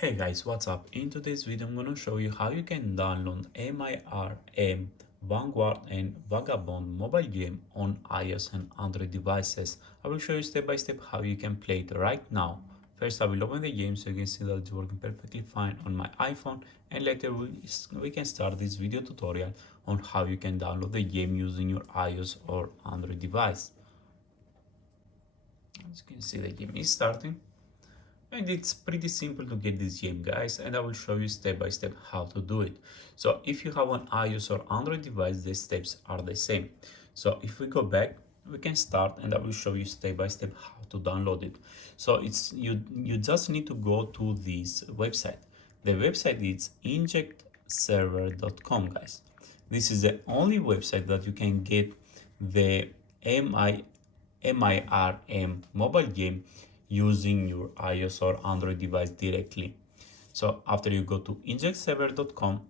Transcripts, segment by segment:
Hey guys, what's up? In today's video I'm gonna show you how you can download MIRM, Vanguard and Vagabond mobile game on iOS and Android devices. I will show you step by step how you can play it right now. First I will open the game so you can see that it's working perfectly fine on my iPhone, and later we can start this video tutorial on how you can download the game using your iOS or Android device. As you can see, the game is starting. And it's pretty simple to get this game, guys, and I will show you step by step how to do it. So if you have an iOS or Android device, the steps are the same. So if we go back, we can start and I will show you step by step how to download it. So it's you just need to go to this website. The website is injectserver.com, guys. This is the only website that you can get the MIRM mobile game using your iOS or Android device directly. So after you go to injectserver.com,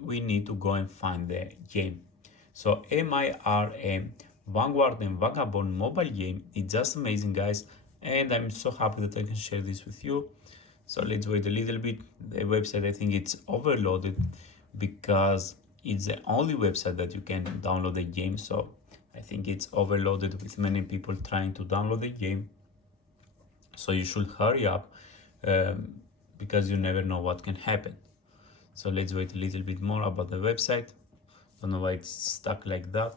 we need to go and find the game. So MIRM Vanguard and Vagabond mobile game is just amazing, guys, and I'm so happy that I can share this with you. So let's wait a little bit. The website, I think it's overloaded because it's the only website that you can download the game. So I think it's overloaded with many people trying to download the game. So you should hurry up because you never know what can happen. So let's wait a little bit more about the website. Don't know why it's stuck like that.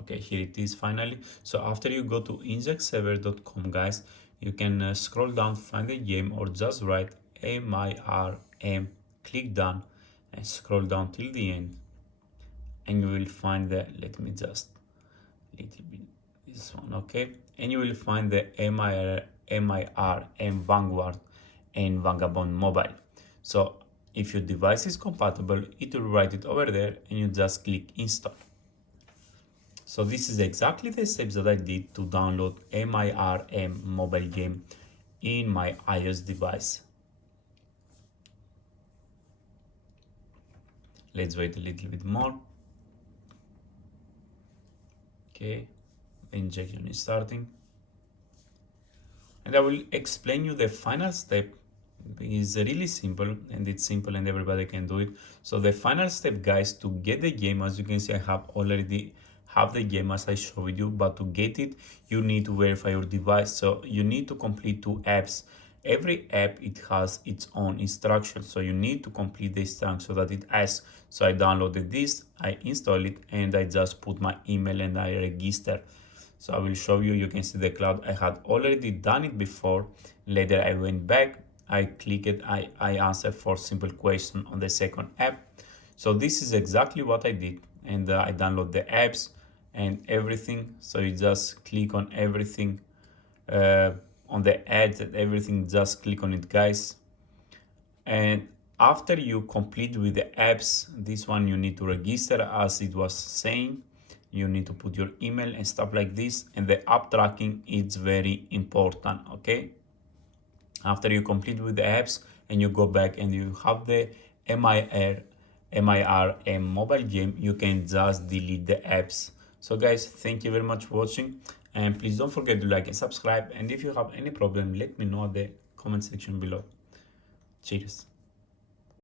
Okay, here it is finally. So after you go to injectserver.com, guys, you can scroll down, find the game, or just write MIRM, click done, and scroll down till the end, and you will find the, let me just little bit this one, okay, and you will find the MIRM Vanguard and Vagabond mobile. So if your device is compatible, it will write it over there and you just click install. So this is exactly the steps that I did to download MIRM mobile game in my iOS device. Let's wait a little bit more. Okay, the injection is starting. And I will explain you the final step. It's really simple, and it's simple and everybody can do it. So the final step, guys, to get the game, as you can see, I have already have the game as I showed you, but to get it, you need to verify your device. So you need to complete 2 apps. Every app, it has its own instructions, so you need to complete the instructions so that it asks. So I downloaded this, I installed it, and I just put my email and I register. So I will show you, you can see the cloud. I had already done it before. Later I went back, I clicked it, I answered 4 simple questions on the second app. So this is exactly what I did, and I download the apps and everything. So you just click on everything, on the ads and everything, just click on it, guys. And after you complete with the apps, this one you need to register, as it was saying. You need to put your email and stuff like this, and the app tracking is very important, okay? After you complete with the apps and you go back and you have the MIRM mobile game, you can just delete the apps. So guys, thank you very much for watching, and please don't forget to like and subscribe, and if you have any problem, let me know at the comment section below. Cheers.